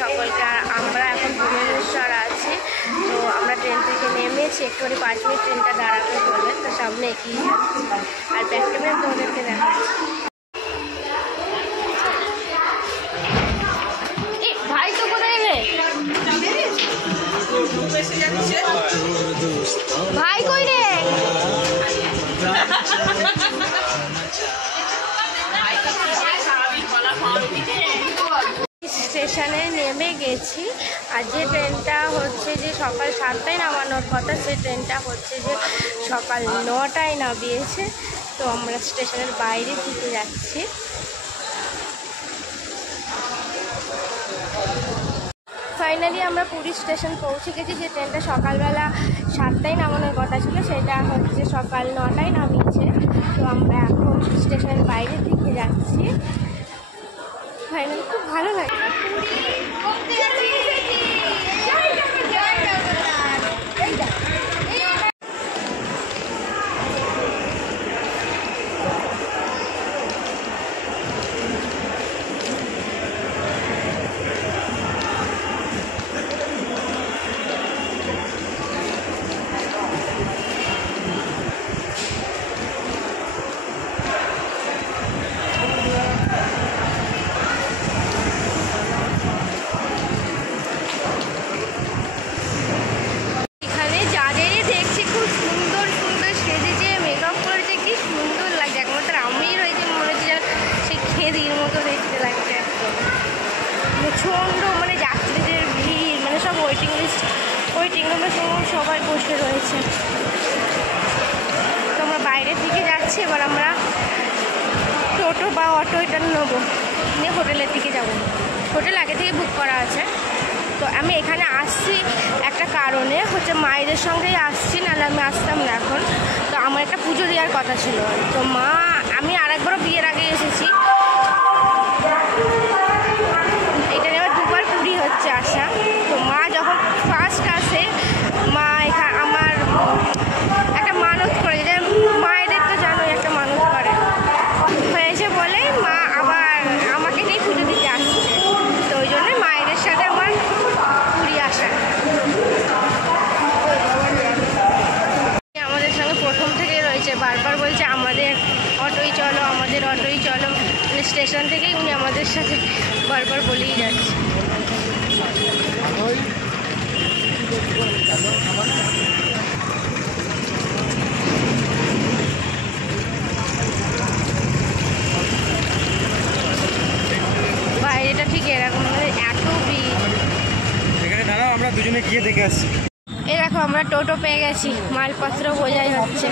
সকলকে। আর আমরা এখন ভুবনেশ্বর আছি, তো আমরা ট্রেন থেকে নেমেছি, একটুখানি 5 মিনিট ট্রেনটা দাঁড়াবে বলে, তো সামনে এগিয়ে যাচ্ছি। আর ব্যাক ক্যামেরা তোমাদেরকে দেখাচ্ছি। ভাই তো কোথায় রে? ভাই কই রে? স্টেশনে নেমে গেছি। আর যে ট্রেনটা হচ্ছে যে সকাল 7টায় নামানোর কথা, সেই ট্রেনটা হচ্ছে যে সকাল 9টায় নামিয়েছে। তো আমরা স্টেশনের বাইরে থেকে যাচ্ছি। ফাইনালি আমরা পুরী স্টেশন পৌঁছে গেছি। যে ট্রেনটা সকালবেলা 7টায় নামানোর কথা ছিল, সেটা হচ্ছে সকাল 9টায় নামিয়েছে। তো আমরা এখন স্টেশনের বাইরে থেকে যাচ্ছি। ফাইনালি খুব ভালো লাগে। প্রচণ্ড মানে যাত্রীদের ভিড়, মানে সব ওয়েটিং রুমে সবাই বসে রয়েছে। তো আমরা বাইরে থেকে যাচ্ছি। এবার আমরা টোটো বা অটো এটা নেবো, নিয়ে হোটেলের দিকে যাব। হোটেল আগে থেকে বুক করা আছে। তো আমি এখানে আসছি একটা কারণে, হচ্ছে মায়েদের সঙ্গেই আসছি, নাহলে আমি আসতাম না এখন। তো আমার একটা পুজো দেওয়ার কথা ছিল। তো মা, আমি আরেকবারও বিয়ের আগে এসেছি, এটা নিয়ে 2বার পুরী হচ্ছে আসা। তো মা যখন ফার্স্ট আসে, মা এখানে আমার একটা মানত করে, যে মায়েদের তো জানোই একটা মানত করে হয়েছে বলে মা আবার আমাকে নিয়ে পুজো দিতে আসছে। তো ওই জন্যই মায়েদের সাথে আমার পুরী আসা। আমাদের সঙ্গে প্রথম থেকেই রয়েছে, বারবার বলছে আমাদের অটোই চলো, আমাদের অটোই চলো। স্টেশন থেকেই উনি আমাদের সাথে বারবার বলেই যাচ্ছে। বাইরেটা ঠিক এরকম, মানে এত ভিড়। এখানে দাঁড়াও, আমরা দুজনে গিয়ে দেখে আসছি। এই দেখো আমরা টোটো পেয়ে গেছি, মালপত্র বোঝাই হচ্ছে।